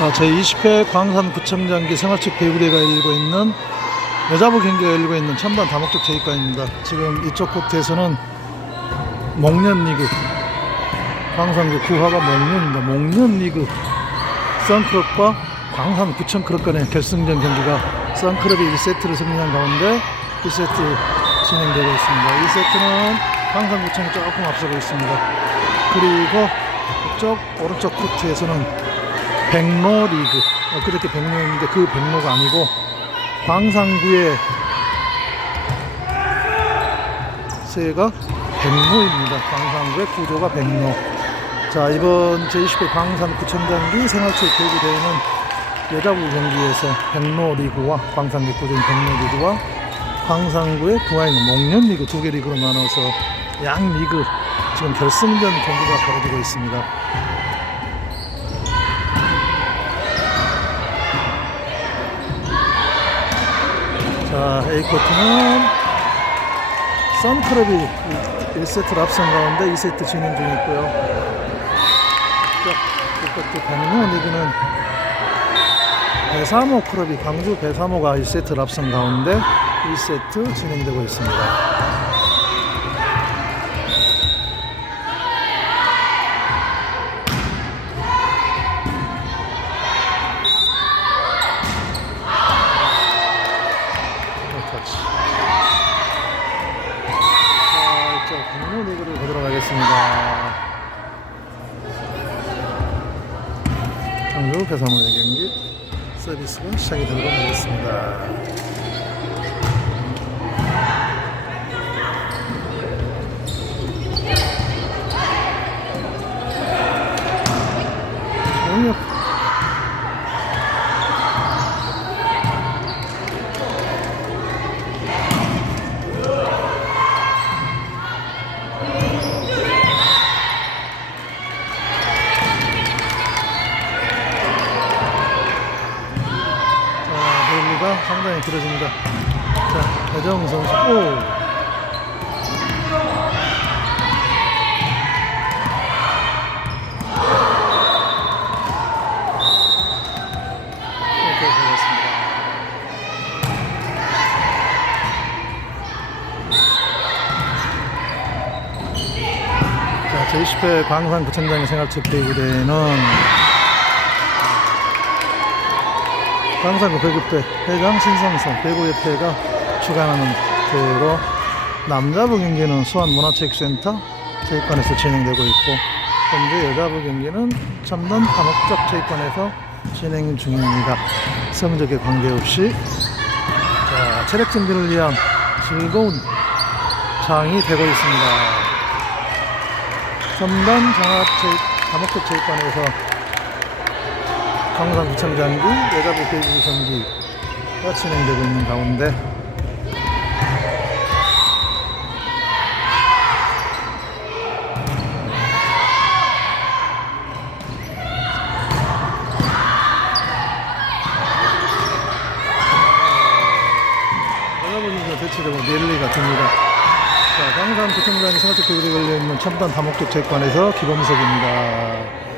자, 제20회 광산구청장기 생활축 배구대가 열리고 있는 여자부 경기가 열리고 있는 첨단 다목적 체육관입니다. 지금 이쪽 코트에서는 목련리그 광산구 구화가 목련입니다. 목련리그 선클럽과 광산 구청 클럽 간의 결승전 경기가 선클럽이 1세트를 승리한 가운데 1세트 진행되고 있습니다. 2세트는 광산 구청이 조금 앞서고 있습니다. 그리고 이쪽 오른쪽 코트에서는 백로 리그 어, 그렇게 백로인데 그 백로가 아니고 광산구의 세가 백로입니다. 광산구의 구조가 백로. 자 이번 제20회 광산구청장기 생활체육 교육대회는 여자부 경기에서 백로 리그와 광산구 구조인 백로 리그와 광산구의 구화인 목련 리그 두 개 리그로 나눠서 양 리그 지금 결승전 경기가 벌어지고 있습니다. 자, A코트는 선클럽이 1세트를 앞선 가운데 2세트 진행 있고요. B코트 백로 리그는 배사모 클럽이 광주 배사모가 1세트를 앞선 가운데 1세트 진행되고 있습니다. 터치. 자, 이쪽 백로 리그를 보도록 하겠습니다. 광주 배사모의 경기 서비스가 시작이 되도록 하겠습니다. 오늘 상당히 길어집니다. 자, 배정 선수, 오! 이렇게 되었습니다. 자, 제20회 광산 구청장의 생활책 대구대회는 광산구 배급대 회장 신성선 배구협회가 주관하는 대회로 남자부 경기는 수원문화체육센터 체육관에서 진행되고 있고 현재 여자부 경기는 첨단 다목적 체육관에서 진행 중입니다. 성적에 관계없이 자, 체력 증진을 위한 즐거운 장이 되고 있습니다. 첨단 종합 체육 다목적 체육관에서 광산구청장기 여자부 배구 경기가 진행되고 있는 가운데 여자분이 대체적으로 랠리가 듭니다. 자, 광산구청장이 생활적 교육에 걸려있는 첨단 다목적 체육관에서 기범석입니다.